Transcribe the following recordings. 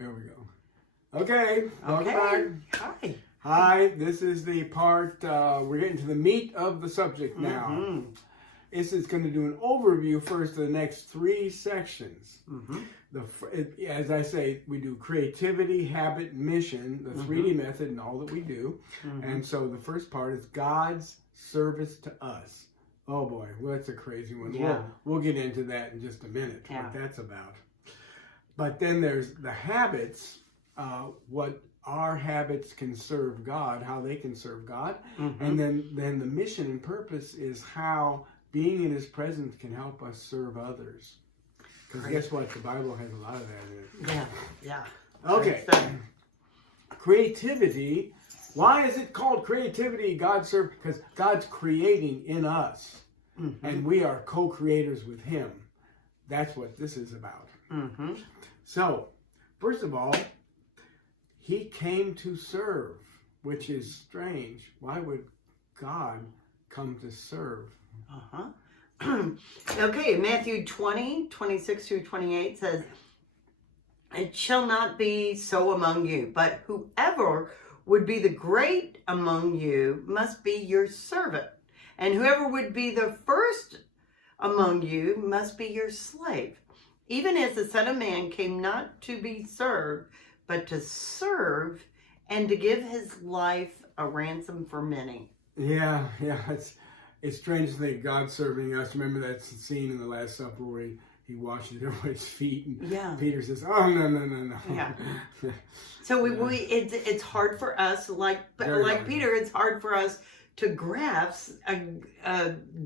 There we go. Okay. Welcome back. Hi. Hi. This is the part, we're getting to the meat of the subject now. Mm-hmm. This is going to do an overview first of the next 3 sections. Mm-hmm. As I say, we do creativity, habit, mission, the 3D method, and all that we do. And so the first part is God's service to us. Oh boy, well, that's a crazy one. Yeah. We'll get into that in just a minute, what that's about. But then there's the habits, what our habits can serve God, how they can serve God. And then the mission and purpose is how being in His presence can help us serve others. Because guess what? The Bible has a lot of that in it. Yeah. Okay. Creativity. Why is it called creativity? Because God's creating in us. And we are co-creators with Him. That's what this is about. So, first of all, He came to serve, which is strange. Why would God come to serve? Okay, Matthew 20:26-28 says, "It shall not be so among you, but whoever would be the great among you must be your servant. And whoever would be the first among you must be your slave. Even as the Son of Man came not to be served, but to serve and to give his life a ransom for many." Yeah. It's strange to think God serving us. Remember that scene in the Last Supper where he washes everybody's feet, and Peter says, "Oh no." Yeah. So it's hard for us, like Peter, it's hard for us to grasp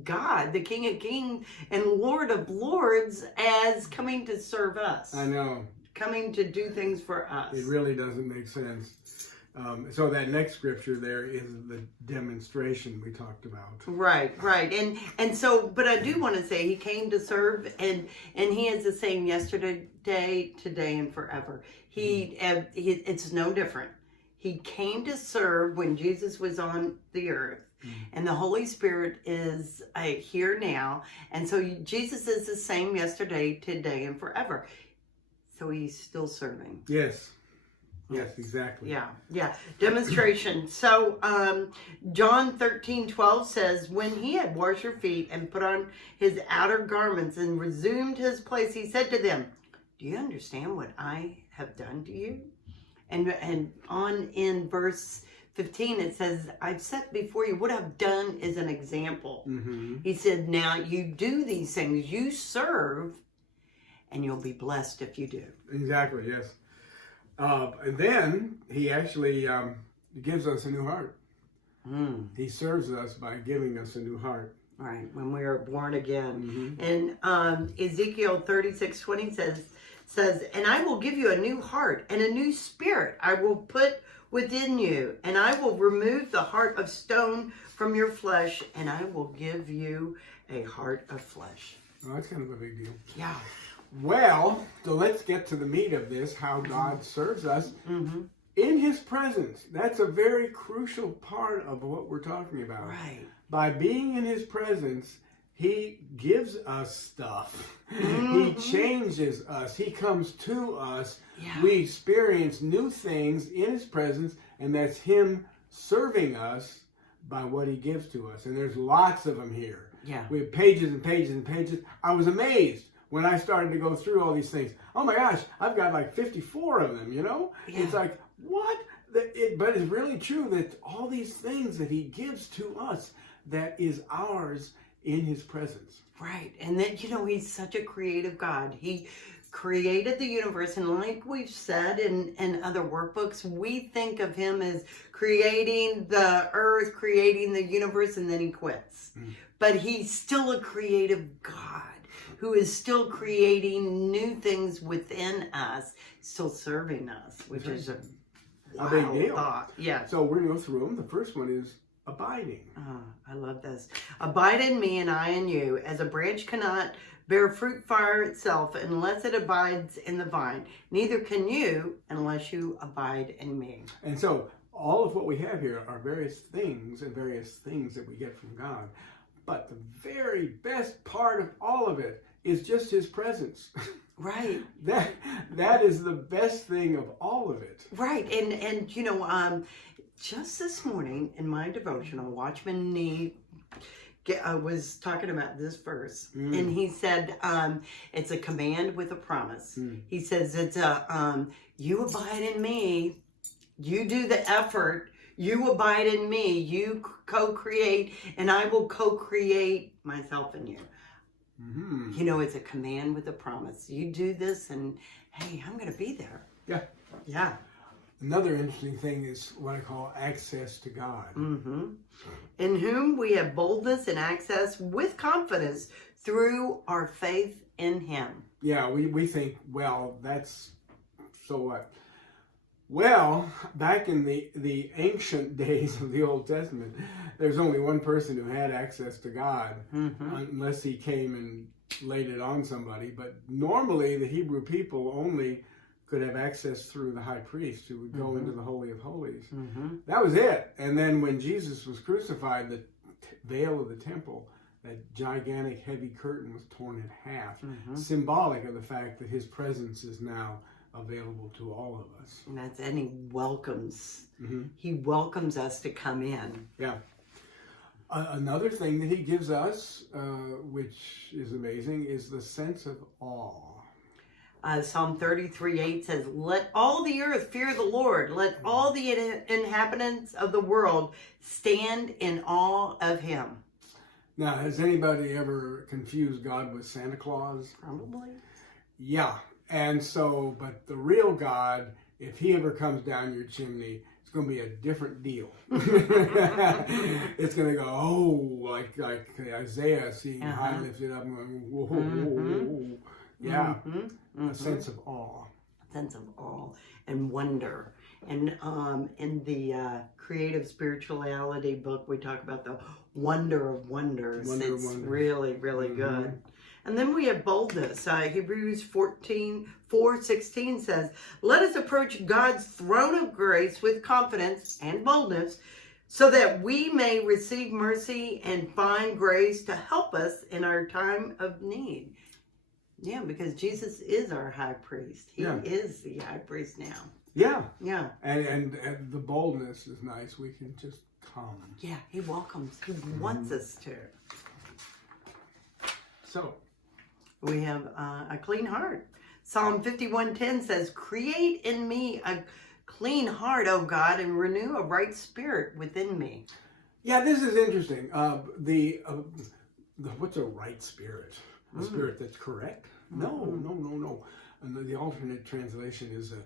God, the King of Kings and Lord of Lords, as coming to serve us. I know. Coming to do things for us. It really doesn't make sense. So that next scripture there is the demonstration we talked about. Right. And so, but I do want to say He came to serve, and He is the same yesterday, today, and forever. It's no different. He came to serve when Jesus was on the earth, and the Holy Spirit is here now. And so Jesus is the same yesterday, today, and forever. So He's still serving. Yes, exactly. Yeah. Demonstration. So John 13:12 says, "When He had washed her feet and put on His outer garments and resumed His place, He said to them, 'Do you understand what I have done to you?'" And on in verse 15 it says, "I've set before you what I've done is an example." He said, "Now you do these things, you serve, and you'll be blessed if you do." Exactly, yes. And then He actually gives us a new heart. He serves us by giving us a new heart. Right, when we are born again. And Ezekiel 36:20 says, "And I will give you a new heart, and a new spirit I will put within you, and I will remove the heart of stone from your flesh, and I will give you a heart of flesh." Well, that's kind of a big deal. Yeah. Well, so let's get to the meat of this, how God serves us in His presence. That's a very crucial part of what we're talking about. Right. By being in His presence, He gives us stuff. He changes us. He comes to us. Yeah. We experience new things in His presence, and that's Him serving us by what He gives to us. And there's lots of them here. Yeah. We have pages and pages and pages. I was amazed when I started to go through all these things. Oh my gosh, I've got like 54 of them, Yeah. It's like, what? But it's really true that all these things that He gives to us, that is ours in His presence. Right. And then, He's such a creative God. He created the universe. And like we've said in other workbooks, we think of Him as creating the earth, creating the universe, and then He quits. But He's still a creative God who is still creating new things within us, still serving us, which is a big deal. Thought. Yeah. So we're going to go through them. The first one is abiding. I love this. "Abide in me and I in you, as a branch cannot bear fruit by itself unless it abides in the vine. Neither can you unless you abide in me." And so all of what we have here are various things that we get from God. But the very best part of all of it is just His presence. Right. That is the best thing of all of it. Right. And just this morning in my devotional, Watchman Nee was talking about this verse, and he said it's a command with a promise. He says it's you abide in me, you do the effort, you abide in me, you co-create, and I will co-create myself in you. It's a command with a promise. You do this, and hey, I'm going to be there. Yeah. Another interesting thing is what I call access to God. In whom we have boldness and access with confidence through our faith in him. Yeah, we think, well, that's so what? Well, back in the ancient days of the Old Testament, there's only one person who had access to God, unless he came and laid it on somebody. But normally the Hebrew people only could have access through the high priest, who would go into the Holy of Holies. That was it. And then when Jesus was crucified, the veil of the temple, that gigantic heavy curtain, was torn in half, symbolic of the fact that his presence is now available to all of us. And he welcomes. He welcomes us to come in. Yeah. Another thing that he gives us, which is amazing, is the sense of awe. Psalm 33:8 says, "Let all the earth fear the Lord. Let all the inhabitants of the world stand in awe of him." Now, has anybody ever confused God with Santa Claus? Probably. Yeah. And so, but the real God, if he ever comes down your chimney, it's going to be a different deal. It's going to go, like Isaiah seeing high lifted up and going, whoa, whoa, whoa. Yeah. A sense of awe. A sense of awe and wonder. And in the Creative Spirituality book, we talk about the wonder of wonders. It's really, really good. And then we have boldness. Hebrews 4:16 says, "Let us approach God's throne of grace with confidence and boldness, so that we may receive mercy and find grace to help us in our time of need." Yeah, because Jesus is our high priest. He is the high priest now. Yeah. Yeah. And the boldness is nice. We can just come. Yeah, he welcomes. He wants us to. So we have a clean heart. Psalm 51:10 says, "Create in me a clean heart, O God, and renew a right spirit within me." Yeah, this is interesting. What's a right spirit? A spirit that's correct? No. And the alternate translation is a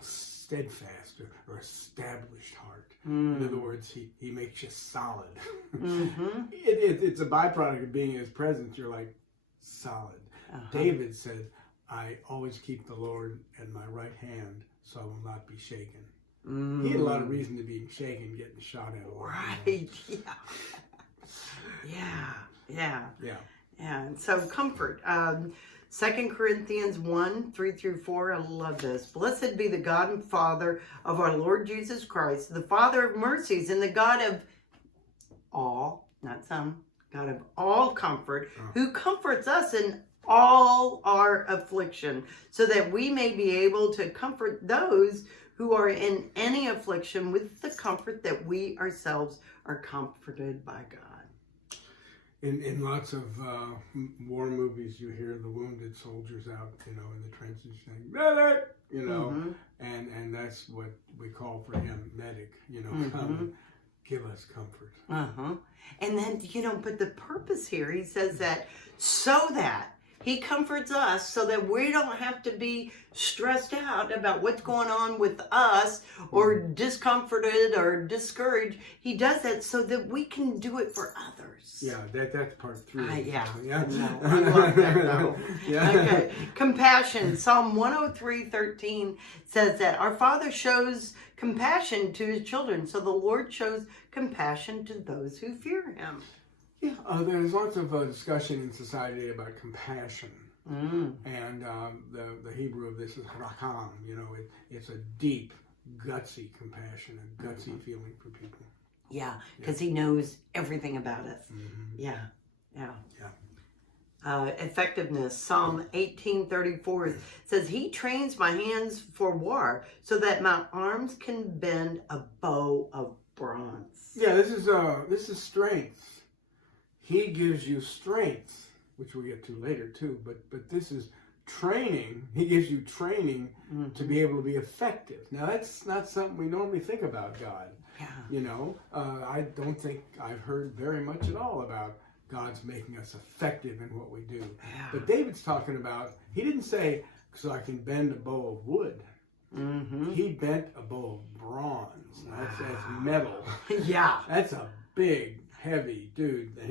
steadfast or established heart. In other words, he makes you solid. It's a byproduct of being in his presence. You're like solid. David said, "I always keep the Lord at my right hand, so I will not be shaken." He had a lot of reason to be shaken, getting shot at. Right. Yeah. And so comfort. 2 Corinthians 1:3-4. I love this. "Blessed be the God and Father of our Lord Jesus Christ, the Father of mercies and the God of all, not some, God of all comfort, who comforts us in all our affliction, so that we may be able to comfort those who are in any affliction with the comfort that we ourselves are comforted by God." In lots of war movies, you hear the wounded soldiers out, in the trenches saying, "Medic!" and that's what we call for him, medic, come give us comfort. And then, but the purpose here, he says that so that he comforts us, so that we don't have to be stressed out about what's going on with us, or discomforted or discouraged. He does that so that we can do it for others. Yeah, that's part 3. Yeah. No, I love that though. Okay. Compassion. Psalm 103:13 says that our Father shows compassion to his children, so the Lord shows compassion to those who fear him. Yeah, there's lots of discussion in society about compassion. And the Hebrew of this is rakam. It's a deep, gutsy compassion, a gutsy feeling for people. Yeah, because he knows everything about us. Yeah. Effectiveness. Psalm 18:34 says, He trains my hands for war so that my arms can bend a bow of bronze. Yeah, this is strength. He gives you strength, which we'll get to later too. But this is training. He gives you training to be able to be effective. Now that's not something we normally think about God. Yeah. You know, I don't think I've heard very much at all about God's making us effective in what we do. Yeah. But David's talking about, he didn't say, so I can bend a bow of wood. He bent a bow of bronze. That's metal. Yeah. That's a big, heavy dude. And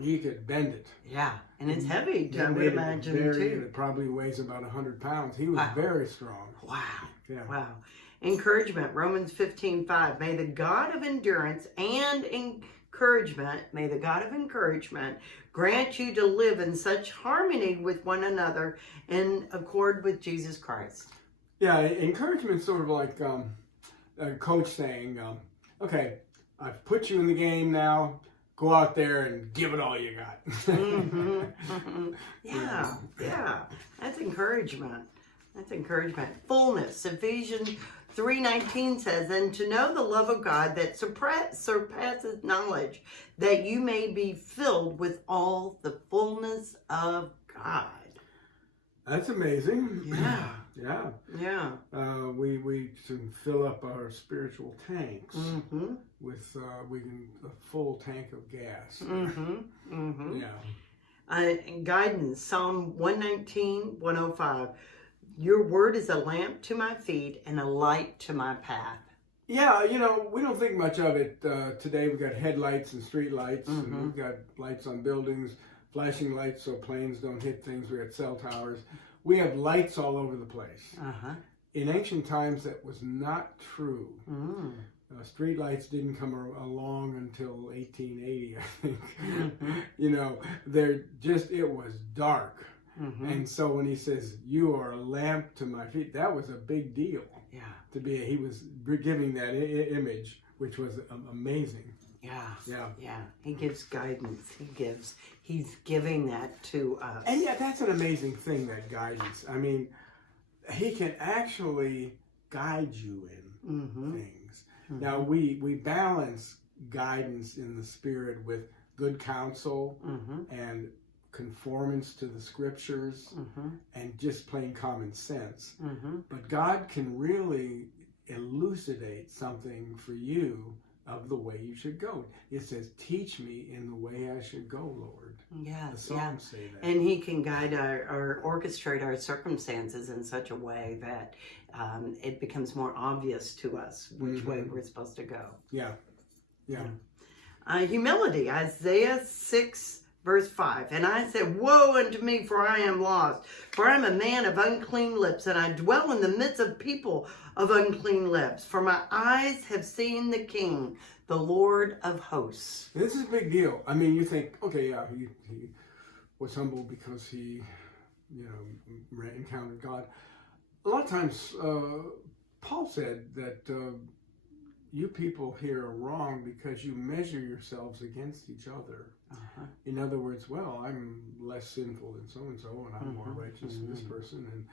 he could bend it. Yeah. And it's heavy, I would imagine, too. It probably weighs about 100 pounds. He was very strong. Wow. Yeah. Wow. Encouragement. Romans 15:5. May the God of endurance and encouragement, may the God of encouragement grant you to live in such harmony with one another in accord with Jesus Christ. Yeah, encouragement is sort of like a coach saying, okay, I've put you in the game now, go out there and give it all you got. Yeah. That's encouragement. That's encouragement. Fullness. Ephesians 3:19 says, and to know the love of God that surpasses knowledge, that you may be filled with all the fullness of God. That's amazing. Yeah. Yeah. Yeah. We can fill up our spiritual tanks with a full tank of gas. Yeah. Guidance. Psalm 119:105. Your word is a lamp to my feet and a light to my path. Yeah, you know, we don't think much of it today. We've got headlights and street lights, and we've got lights on buildings, flashing lights so planes don't hit things. We got cell towers. We have lights all over the place. In ancient times, that was not true. Street lights didn't come along until 1880, I think. You know, it was dark. And so when he says, you are a lamp to my feet, that was a big deal. Yeah. He was giving that image, which was amazing. Yeah. He gives guidance. He's giving that to us. And yeah, that's an amazing thing, that guidance. I mean, he can actually guide you in things. Now, we balance guidance in the Spirit with good counsel and conformance to the scriptures and just plain common sense. But God can really elucidate something for you of the way you should go. It says, teach me in the way I should go, Lord. Yes, the Psalms say that. And he can guide or orchestrate our circumstances in such a way that it becomes more obvious to us which way we're supposed to go. Yeah. Humility. Isaiah 6:5. And I said, woe unto me, for I am lost. For I am a man of unclean lips, and I dwell in the midst of people of unclean lips. For my eyes have seen the King, the Lord of hosts. This is a big deal. I mean, you think, okay, yeah, he was humble because he, encountered God. A lot of times, Paul said that you people here are wrong because you measure yourselves against each other. In other words, well, I'm less sinful than so-and-so, and I'm more righteous than this person. And,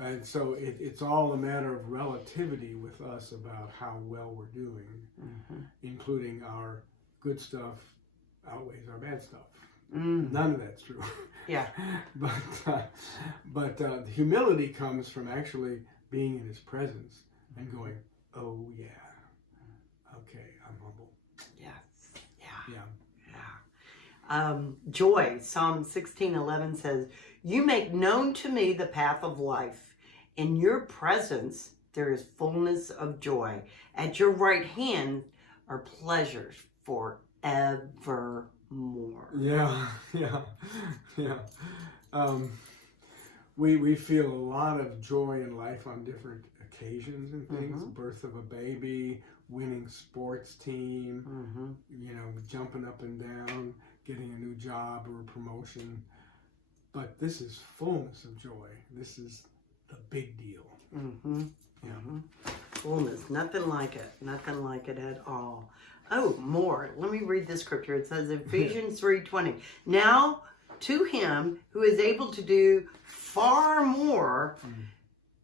and so it's all a matter of relativity with us about how well we're doing, including our good stuff outweighs our bad stuff. None of that's true. Yeah. But humility comes from actually being in his presence and going, oh, yeah, okay, I'm humble. Yes. Yeah. Joy. Psalm 16:11 says, you make known to me the path of life. In your presence there is fullness of joy. At your right hand are pleasures forevermore. Yeah. We feel a lot of joy in life on different occasions and things. Birth of a baby, winning sports team, jumping up and down, getting a new job or a promotion. But this is fullness of joy. This is the big deal. Fullness. Nothing like it. Nothing like it at all. Oh, more. Let me read this scripture. It says Ephesians 3:20. Now to him who is able to do far more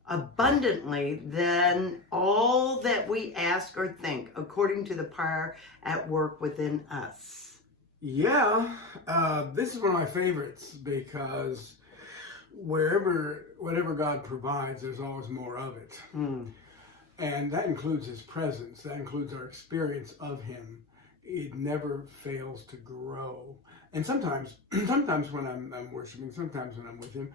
abundantly than all that we ask or think, according to the power at work within us. Yeah, this is one of my favorites because whatever God provides, there's always more of it. And that includes his presence. That includes our experience of him. It never fails to grow. And sometimes when I'm worshiping, sometimes when I'm with him,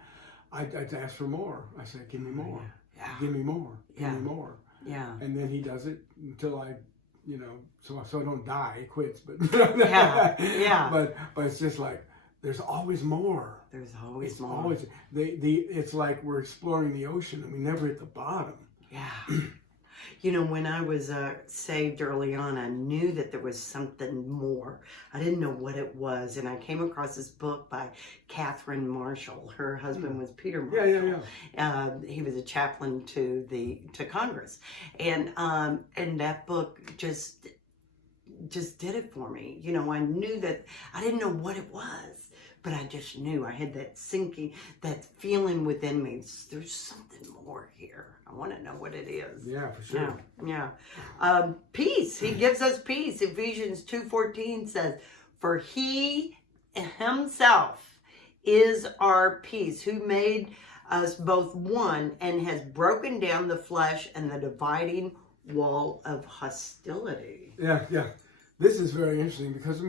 I ask for more. I say, give me more. Yeah. Give me more. Give me more. Yeah. And then he does it until I, so I don't die. He quits. But yeah. But it's just like, there's always more. There's always more. Always, it's like we're exploring the ocean and we never hit the bottom. Yeah. When I was saved early on, I knew that there was something more. I didn't know what it was. And I came across this book by Catherine Marshall. Her husband was Peter Marshall. Yeah. He was a chaplain to Congress. And that book just did it for me. I knew that I didn't know what it was. But I just knew. I had that sinking, that feeling within me. There's something more here. I want to know what it is. Yeah, for sure. Yeah. Peace. He gives us peace. Ephesians 2:14 says, "For he himself is our peace, who made us both one and has broken down the flesh and the dividing wall of hostility." Yeah. This is very interesting because,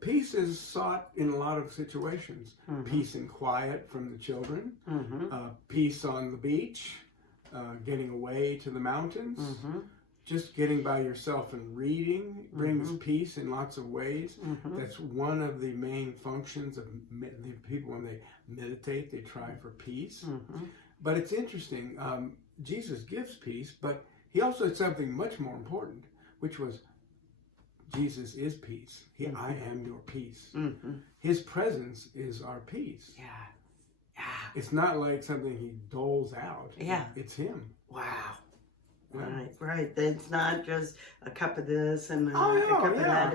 peace is sought in a lot of situations. Peace and quiet from the children. Peace on the beach. Getting away to the mountains. Just getting by yourself and reading brings peace in lots of ways. That's one of the main functions of the people when they meditate. They try for peace. But it's interesting. Jesus gives peace, but he also had something much more important, which was Jesus is peace. I am your peace. His presence is our peace. Yeah. It's not like something he doles out. Yeah. It's him. Wow. Yeah. Right. It's not just a cup of this and a cup of that.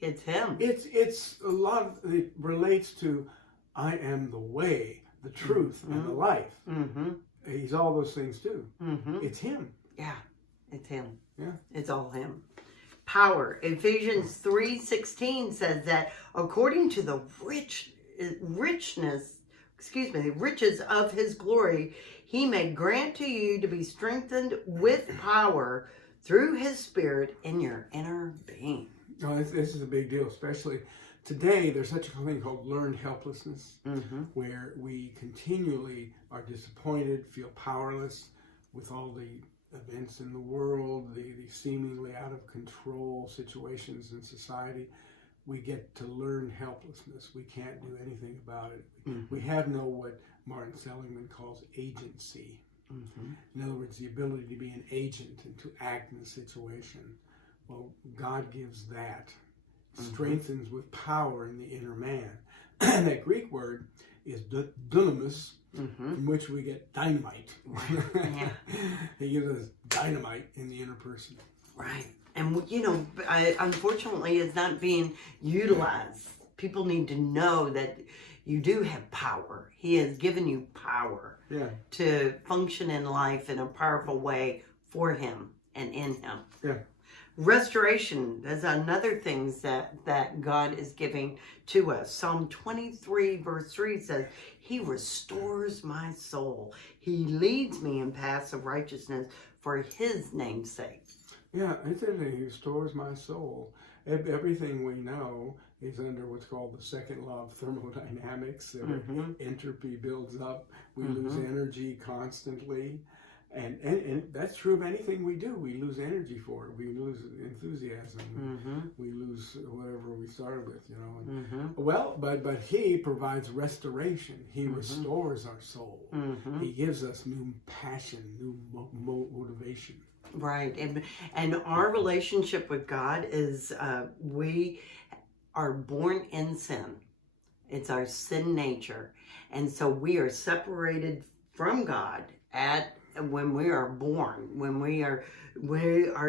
It's him. It's a lot of, it relates to I am the way, the truth, and the life. He's all those things too. It's him. Yeah. It's him. Yeah. It's all him. Power. Ephesians 3:16 says that according to the riches of his glory, he may grant to you to be strengthened with power through his Spirit in your inner being. Oh, this is a big deal, especially today. There's such a thing called learned helplessness, where we continually are disappointed, feel powerless with all the events in the world, the seemingly out of control situations in society. We get to learn helplessness. We can't do anything about it. We have what Martin Seligman calls agency. In other words, the ability to be an agent and to act in a situation. Well, God gives that. Strengthens with power in the inner man. And that Greek word is dunamis, from which we get dynamite. Yeah. He gives us dynamite in the inner person. Right. And, unfortunately, it's not being utilized. People need to know that you do have power. He has given you power to function in life in a powerful way for him and in him. Yeah. Restoration is another thing that God is giving to us. Psalm 23 verse 3 says, he restores my soul. He leads me in paths of righteousness for his name's sake. Yeah, it's interesting. He restores my soul. Everything we know is under what's called the second law of thermodynamics. Entropy builds up. We lose energy constantly. And that's true of anything we do. We lose energy for it. We lose enthusiasm. We lose whatever we started with, Well, but he provides restoration. He restores our soul. He gives us new passion, new motivation. Right. And our relationship with God is we are born in sin. It's our sin nature. And so we are separated from God at when we are born, when we are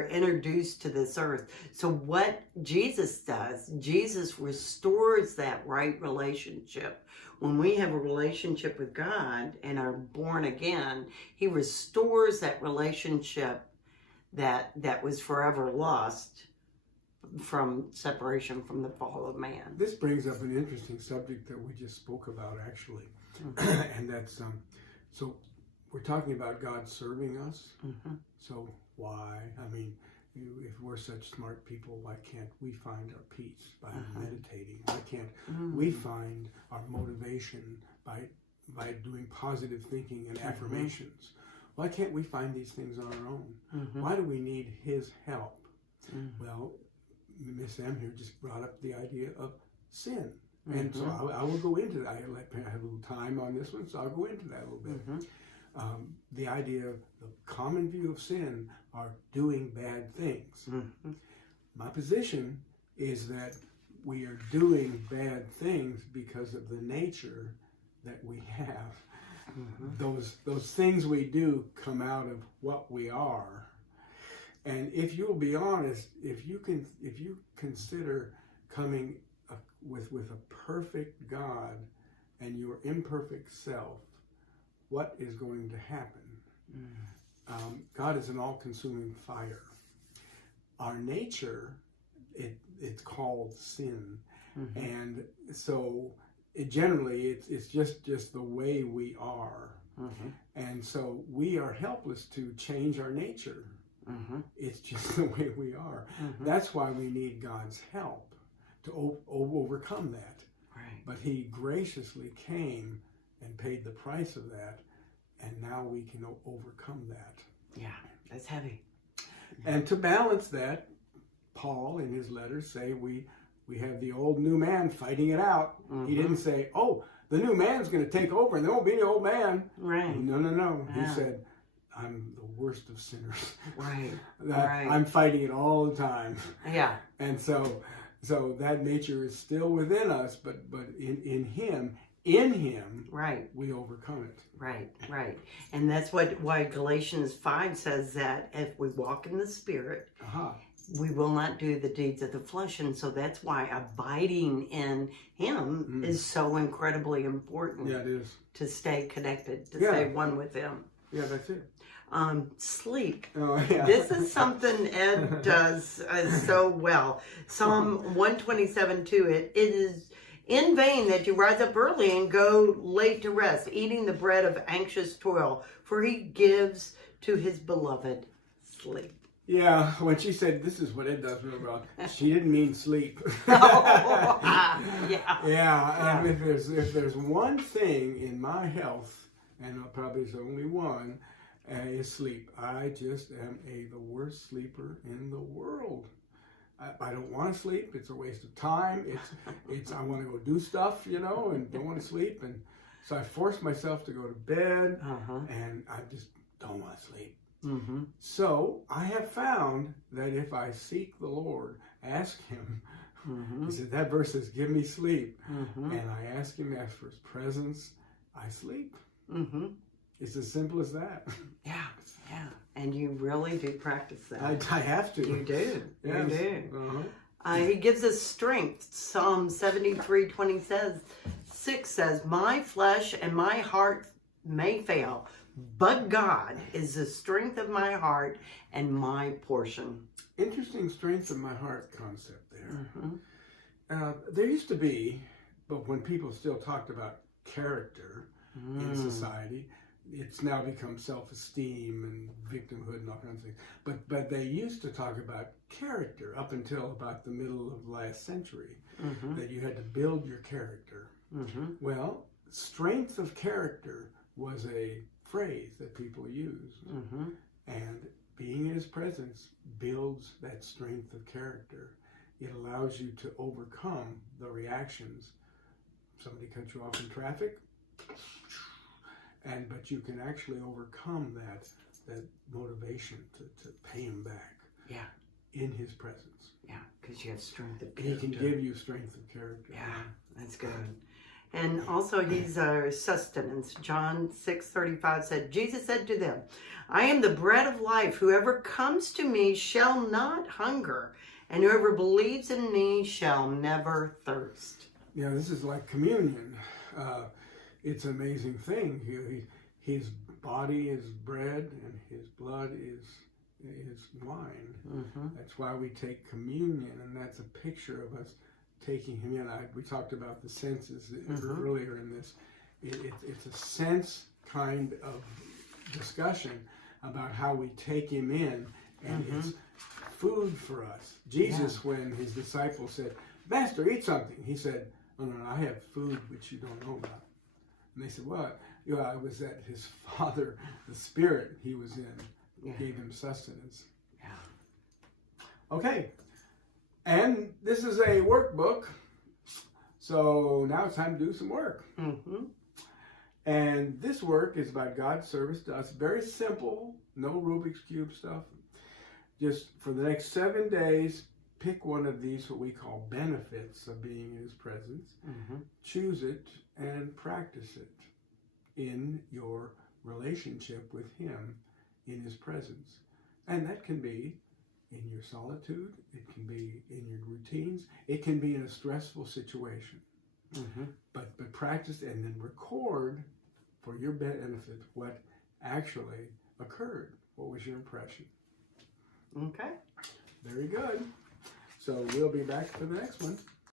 introduced to this earth. So what Jesus does, Jesus restores that right relationship. When we have a relationship with God and are born again, he restores that relationship that was forever lost from separation from the fall of man. This brings up an interesting subject that we just spoke about, actually. And that's, so we're talking about God serving us. So why? I mean, if we're such smart people, why can't we find our peace by meditating? Why can't we find our motivation by doing positive thinking and affirmations? Why can't we find these things on our own? Why do we need his help? Well, Miss M here just brought up the idea of sin. And so I will go into that. I have a little time on this one, so I'll go into that a little bit. The idea of the common view of sin are doing bad things. My position is that we are doing bad things because of the nature that we have. Those things we do come out of what we are. And if you'll be honest, if you consider coming with a perfect God and your imperfect self, what is going to happen? God is an all-consuming fire. Our nature, it's called sin, and so generally it's just the way we are, and so we are helpless to change our nature. It's just the way we are. That's why we need God's help to overcome that. Right. But he graciously came and paid the price of that, and now we can overcome that. Yeah, that's heavy. And to balance that, Paul in his letters say we have the old new man fighting it out. He didn't say, oh, the new man's going to take over and there won't be any old man. Right. No. Yeah. He said, I'm the worst of sinners. Right. I'm fighting it all the time. Yeah. And so that nature is still within us, but in him, right, we overcome it. Right. And that's why Galatians 5 says that if we walk in the Spirit, we will not do the deeds of the flesh. And so that's why abiding in him is so incredibly important. Yeah, it is. To stay connected, to stay one with him. Yeah, that's it. Sleep. Oh, yeah. This is something Ed does so well. Psalm 127:2. It is in vain that you rise up early and go late to rest, eating the bread of anxious toil, for he gives to his beloved sleep. Yeah, when she said this is what Ed does real well, she didn't mean sleep. Yeah. And if there's one thing in my health, and probably it's only one, is sleep. I just am the worst sleeper in the world. I don't want to sleep. It's a waste of time. It's I want to go do stuff, and don't want to sleep. And so I force myself to go to bed, and I just don't want to sleep. So I have found that if I seek the Lord, ask him, he said, that verse says, give me sleep. And I ask him, ask for his presence, I sleep. It's as simple as that. Yeah. And you really do practice that. I have to. You do. Yes. You do. He gives us strength. Psalm 73:26 says, my flesh and my heart may fail, but God is the strength of my heart and my portion. Interesting strength of my heart concept there. There used to be, but when people still talked about character in society, it's now become self-esteem and victimhood and all kinds of things. But they used to talk about character up until about the middle of last century, that you had to build your character. Well, strength of character was a phrase that people used. And being in his presence builds that strength of character. It allows you to overcome the reactions. Somebody cuts you off in traffic, but you can actually overcome that motivation to pay him back. Yeah. In his presence. Yeah, because you have strength of character. He can give you strength of character. Yeah, that's good. And also he's our sustenance. John 6:35 said, Jesus said to them, I am the bread of life. Whoever comes to me shall not hunger, and whoever believes in me shall never thirst. Yeah, this is like communion. It's an amazing thing. His body is bread and his blood is wine. Mm-hmm. That's why we take communion, and that's a picture of us taking him in. We talked about the senses earlier in this. It's a sense kind of discussion about how we take him in, and it's food for us. Jesus, when his disciples said, Master, eat something, he said, no, I have food which you don't know about. And they said, what? I was at his Father, the Spirit he was in, gave him sustenance. Yeah. Okay. And this is a workbook. So now it's time to do some work. Mm-hmm. And this work is about God's service to us. Very simple, no Rubik's Cube stuff. Just for the next 7 days, pick one of these, what we call benefits of being in his presence. Mm-hmm. Choose it and practice it in your relationship with him in his presence. And that can be in your solitude, it can be in your routines, it can be in a stressful situation. Mm-hmm. But practice and then record for your benefit what actually occurred. What was your impression? Okay. Very good. So we'll be back for the next one.